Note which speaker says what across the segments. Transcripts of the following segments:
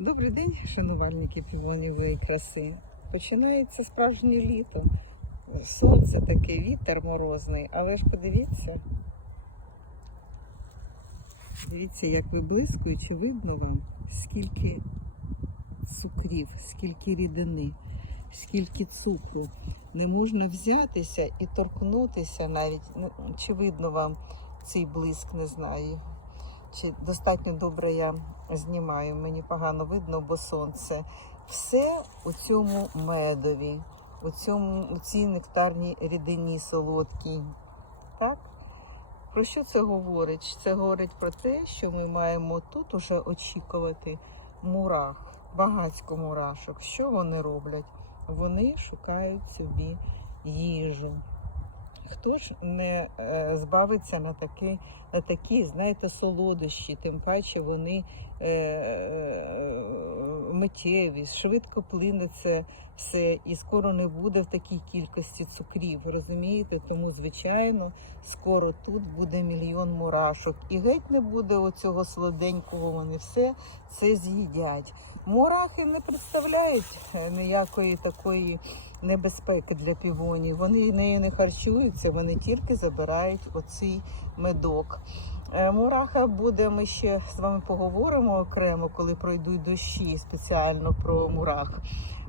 Speaker 1: Добрий день, шанувальники півонівої краси. Починається справжнє літо. Сонце таке, вітер морозний, але ж подивіться. Дивіться, як виблискуючи, видно вам, скільки цукрів, скільки рідини, скільки цукру. Не можна взятися і торкнутися навіть. Ну, чи видно вам цей блиск, не знаю. Чи достатньо добре я знімаю, мені погано видно, бо сонце. Все у цьому медові, у, цьому, у цій нектарній рідині солодкій. Так? Про що це говорить? Це говорить про те, що ми маємо тут уже очікувати мурах, багатько мурашок. Що вони роблять? Вони шукають собі їжу. Хто ж не е, збавиться на такі, на такі, знаєте, солодощі, тим паче вони е, е, миттєві, швидко плине це все, і скоро не буде в такій кількості цукрів. Розумієте? Тому, звичайно, скоро тут буде мільйон мурашок. І геть не буде оцього сладенького, вони все це з'їдять. Мурахи не представляють е, ніякої такої небезпеки для півонів. Вони нею не харчуються, вони тільки забирають оцей медок. Е, Мураха буде, ми ще з вами поговоримо окремо, коли пройдуть дощі спеціально про мурах.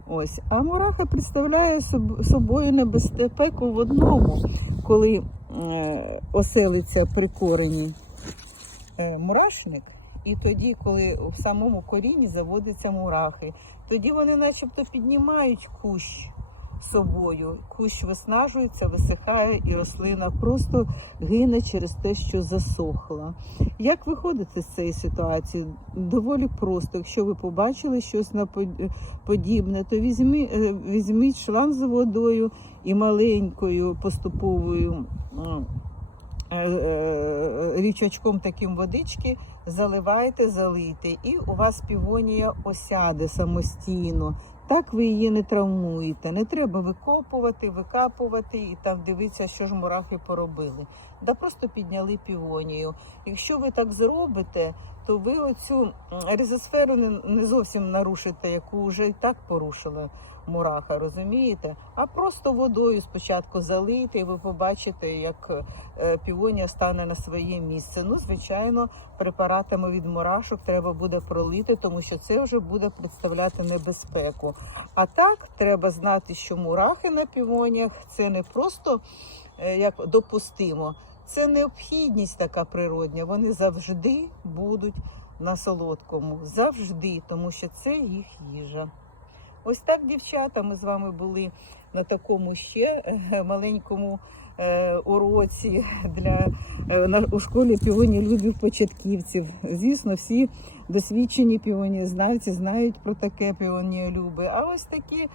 Speaker 1: Ось, а мураха представляє соб- собою небезпеку в одному, коли е, оселиться при корені е, мурашник, і тоді, коли в самому корінні заводяться мурахи, тоді вони начебто піднімають кущ собою. Кущ виснажується, висихає, і рослина просто гине через те, що засохла. Як виходити з цієї ситуації? Доволі просто. Якщо ви побачили щось на под- подібне, то візьмі, е, візьміть шланг з водою і маленькою поступовою. е, е, річочком таким водички заливайте, залийте, і у вас півонія осяде самостійно. Так ви її не травмуєте. Не треба викопувати, викапувати і там дивитися, що ж мурахи поробили. Да просто підняли півонію. Якщо ви так зробите, то ви оцю резосферу не, зовсім нарушите, яку вже і так порушила мураха, розумієте? А просто водою спочатку залийте, і ви побачите, як е, півонія стане на своє місце. Ну, звичайно, препаратами від мурашок треба буде пролити, тому що це вже буде представляти небезпеку. А так треба знати, що мурахи на півоніях це не просто е, як допустимо, це необхідність така природня. Вони завжди будуть на солодкому, завжди, тому що це їх їжа. Ось так, дівчата, ми з вами були на такому ще е, маленькому е, уроці для е, на у школі півоні любів початківців. Звісно, всі досвідчені піонізнавці знають про таке піоніолюби. А ось такі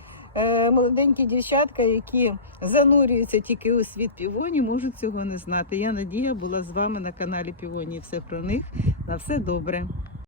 Speaker 1: молоденькі дівчатка, які занурюються тільки у світ півоні, можуть цього не знати. Я Надія була з вами на каналі Півоні. Все про них. На все добре.